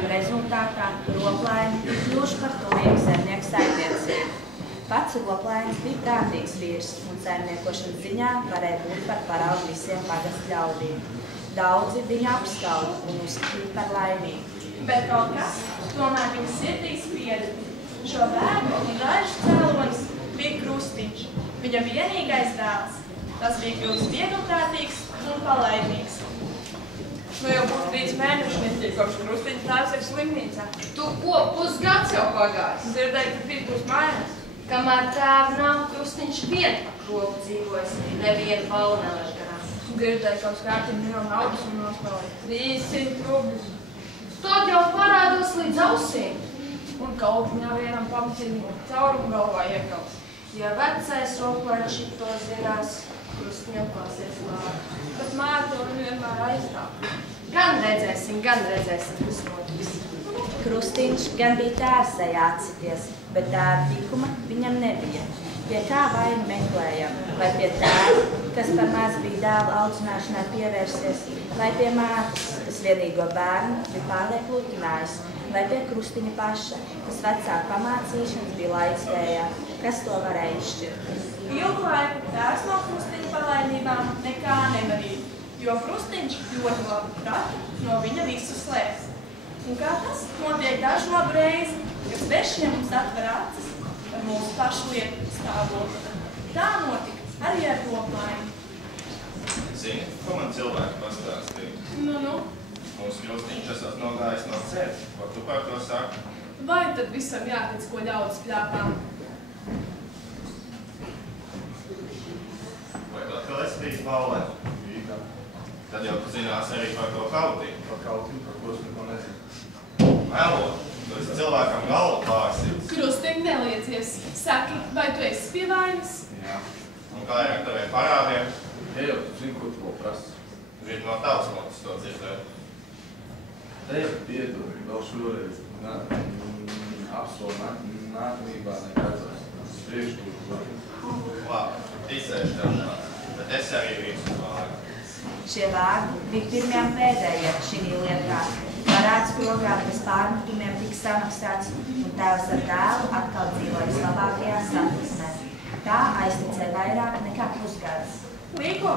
darba rezultātā roplaini kļuvuši par tuviem zemnieku saimniecību. Pats roplainis bija prātīgs vīrs un saimniekošanas ziņā varēja būt par paraugu visiem pagastu ļaudīm. Daudzi viņu apskauda un uzskatīja par laimīgu. Bet kaut kas tomēr viņa sirdī spieda. Šo bērnu un dažs cēlonis bija Krustiņš, viņa vienīgais dēls. Tas bija kļuvis vieglprātīgs un palaimīgs. Nu jau būs 3 mēneši netika, kopš Krustiņa tēvs ir slimnīcā. Tu ko, pusgads jau pagājis? Dzirdēju, ka viņš būs mājās. Kamēr tēva nav, Krustiņš vien pa krogu dzīvojas, nevienu balu nelaiž garām. Dzirdēju, ka uz kārtiem nav naudas un nospēlēja 300 rubļus. Tad jau parādos līdz ausīm. Un kalpiņā vienam pamacīnī caurumu galvā iekals. Ja vecais roplains šito zinās, Krustiņam klāsies lāri. Bet māja to vienmēr aizstāv. Gan redzēsim, kas notiks. Krustiņš gan bija tēvs sejā atsities, bet tēva tikuma viņam nebija. Pie kā vainu meklējam? Vai pie tēva, kas par maz bija dēla audzināšanai pievērsies, vai pie mātes, kas vienīgo bērnu bija pārliek lūķinājis, vai pie Krustiņa paša, kas vecāku pamācīšanas bija laicējā, kas to varēja izšķirt. Ilgu laiku tēvs no Krustiņa palaimībām nekā nemanīja, jo Krustiņš ļoti labi prata no viņa visu slēpt. Un kā tas notiek dažu labu reizi, kad svešiem mums atver acis par mūsu pašu lietu stāvokli. Tā notika arī ar roplaini. Zini, ko man cilvēki pastāstīja? Nu. Mūsu Krustiņš esot nogājis no ceļa. Ko tu par to saki? Vai tad visam jātic, ko ļaudis pļāpām? Vai tu atkal esi bijis ballē? Bija. Tad jau tu zinās arī par to kautību. Par kautību, par ko es neko nezinu. Melo, tu esi cilvēkam galvu pārsils. Krustiņ, neliecies. Saki, vai tu esi pie vainas? Jā. Un kā ir ar taviem parādiem? Ja jau tu zini, ko tu vēl prasi. Gribu no tavas mutes to dzirdēt. Te jau piedod, vēl šoreiz. Apsolu nākamībā nekadzās. Priekštūru. Labi, ticēšu tev šāds, bet es arī visu vārdu. Šie vārdi bija pirmie un pēdējie šī lietā. Parāds krogā bez pārmetumiem tika samaksāts, un tēvs ar dēlu atkal dzīvoja vislabākajā satiksmē. Tā aiztecēja vairāk nekā pusgads. Līko